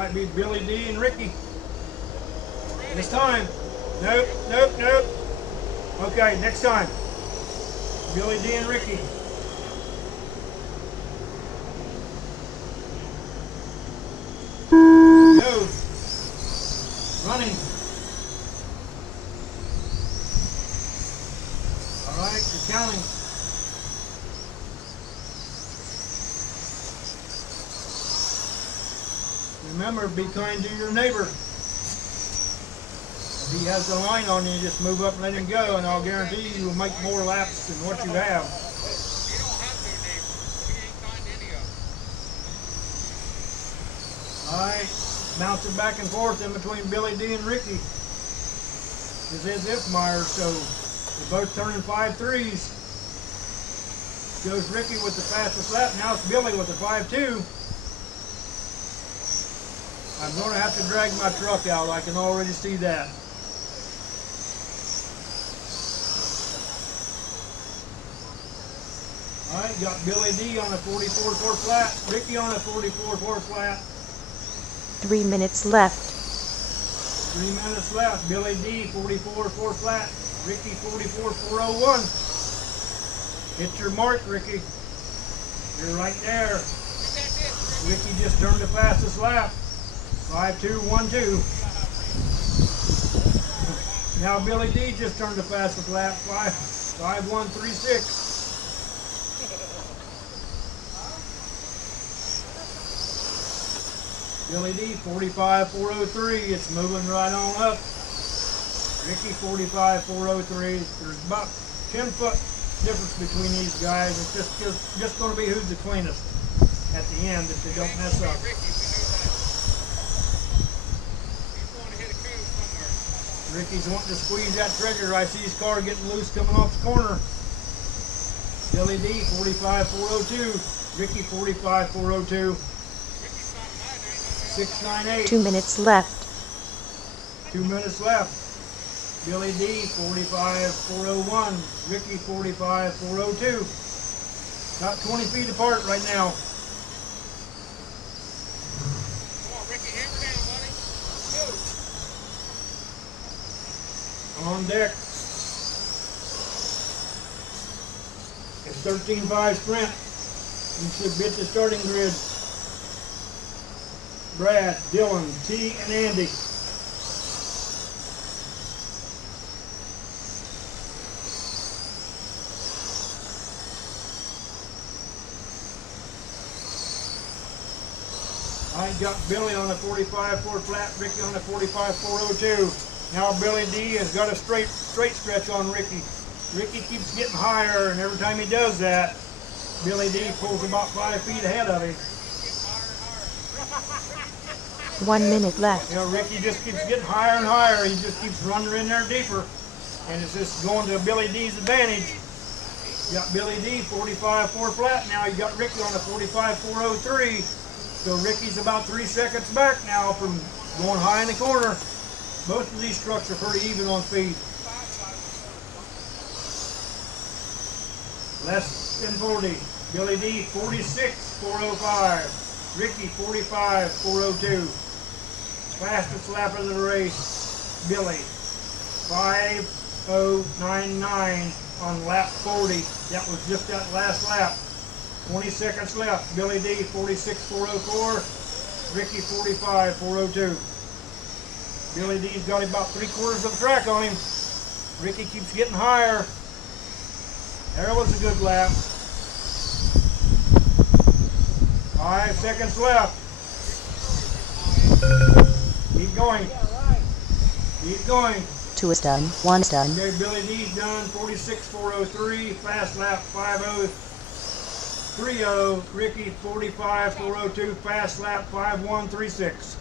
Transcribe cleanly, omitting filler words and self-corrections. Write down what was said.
Might be Billy D and Ricky. This time. Nope, nope, nope. Okay, next time. Billy D and Ricky. Go. Running. All right, you're counting. Remember, be kind to your neighbor. If he has the line on you, just move up and let him go, and I'll guarantee you will make more laps than what you have. You don't have to, neighbor. He ain't kind to any of them. All right, bouncing back and forth in between Billy D and Ricky. This is Ifmeyer, so they're both turning 5.3s. Goes Ricky with the fastest lap. Now it's Billy with the 5.2. I'm going to have to drag my truck out. I can already see that. All right, got Billy D on a 44.4 flat, Ricky on a 44.4 flat. 3 minutes left. 3 minutes left. Billy D 44.4 flat, Ricky 44.401. Hit your mark, Ricky. You're right there. Ricky just turned the fastest lap. 5.212. Now Billy D just turned the fastest lap. 5.136. Billy D 45.403. It's moving right on up. Ricky 45.403. There's about 10-foot difference between these guys. It's just going to be who's the cleanest at the end if they don't mess up. Ricky's wanting to squeeze that trigger. I see his car getting loose coming off the corner. Billy D 45.402. Ricky 45.402. 698. 2 minutes left. 2 minutes left. Billy D 45.401. Ricky 45.402. About 20 feet apart right now. Come on, Ricky, hammer down, buddy. Move. On deck. It's 13.5 sprint. You should be at the starting grid. Brad, Dylan, T, and Andy. I got Billy on a 45.4 flat, Ricky on a 45.402. Now Billy D has got a straight stretch on Ricky. Ricky keeps getting higher, and every time he does that, Billy D pulls about 5 feet ahead of him. 1 minute left. You know, Ricky just keeps getting higher and higher. He just keeps running in there deeper, and it's just going to Billy D's advantage. You got Billy D 45.4 flat now. You got Ricky on a 45.403. So Ricky's about 3 seconds back now from going high in the corner. Both of these trucks are pretty even on speed. Less than 40. Billy D 46.405. Ricky 45.402. Fastest lap of the race, Billy 5.099 on lap 40. That was just that last lap. 20 seconds left. Billy D 46.404. Ricky 45.402. Billy D's got about 3/4 of the track on him. Ricky keeps getting higher. There was a good lap. 5 seconds left. Keep going. Keep going. 2 is done. 1 is done. Okay, Billy D's done. 46.403. Fast lap 5.030. Ricky 45.402. Fast lap 5.136.